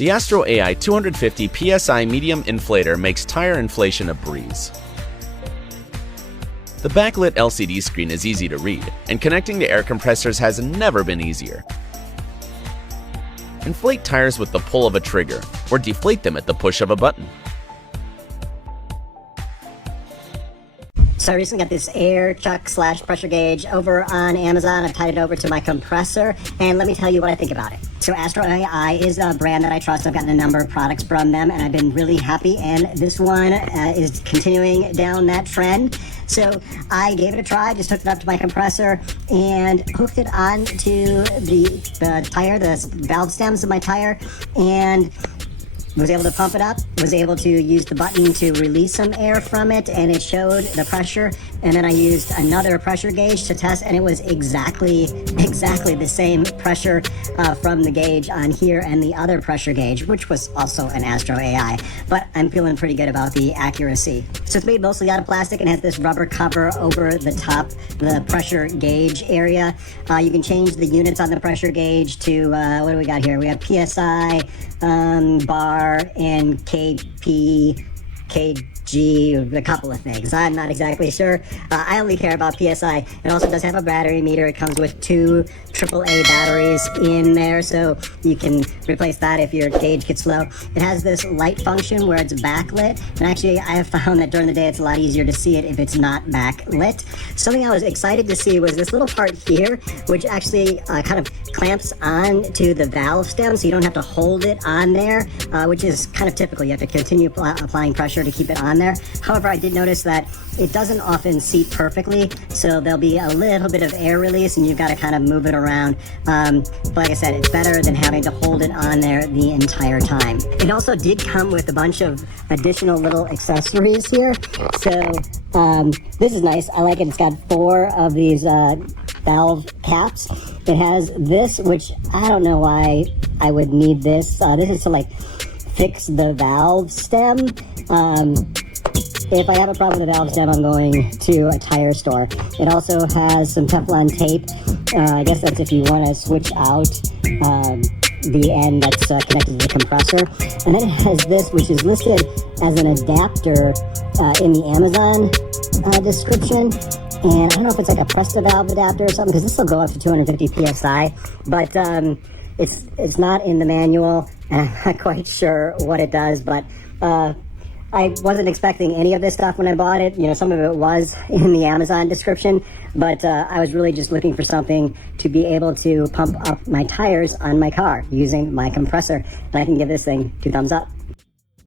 The Astro AI 250 PSI medium inflator makes tire inflation a breeze. The backlit LCD screen is easy to read, and connecting to air compressors has never been easier. Inflate tires with the pull of a trigger, or deflate them at the push of a button. So I recently got this air chuck / pressure gauge over on Amazon. I've tied it over to my compressor, and let me tell you what I think about it. So Astro AI is a brand that I trust. I've gotten a number of products from them, and I've been really happy, and this one is continuing down that trend. So I gave it a try, just hooked it up to my compressor, and hooked it onto the tire, the valve stems of my tire, and was able to pump it up, was able to use the button to release some air from it, and it showed the pressure. And then I used another pressure gauge to test, and it was exactly the same pressure from the gauge on here and the other pressure gauge, which was also an Astro AI. But I'm feeling pretty good about the accuracy. So it's made mostly out of plastic and has this rubber cover over the top, the pressure gauge area. You can change the units on the pressure gauge to, what do we got here? We have PSI, bar, and KP, KG, a couple of things. I'm not exactly sure. I only care about PSI. It also does have a battery meter. It comes with 2 AAA batteries in there, so you can replace that if your gauge gets low. It has this light function where it's backlit, and actually I have found that during the day it's a lot easier to see it if it's not backlit. Something I was excited to see was this little part here, which actually kind of clamps on to the valve stem, so you don't have to hold it on there, which is kind of typical. You have to continue applying pressure to keep it on there. However, I did notice that it doesn't often seat perfectly, so there'll be a little bit of air release, and you've got to kind of move it around. But like I said, it's better than having to hold it on there the entire time. It also did come with a bunch of additional little accessories here. So this is nice. I like it. It's got 4 of these valve caps. It has this, which I don't know why I would need this. This is to like fix the valve stem. If I have a problem with the valve stem, I'm going to a tire store. It also has some Teflon tape. I guess that's if you want to switch out the end that's connected to the compressor. And then it has this, which is listed as an adapter in the Amazon description. And I don't know if it's like a Presta valve adapter or something, because this will go up to 250 PSI, but it's not in the manual, and I'm not quite sure what it does, but I wasn't expecting any of this stuff when I bought it. You know, some of it was in the Amazon description, but I was really just looking for something to be able to pump up my tires on my car using my compressor, and I can give this thing 2 thumbs up.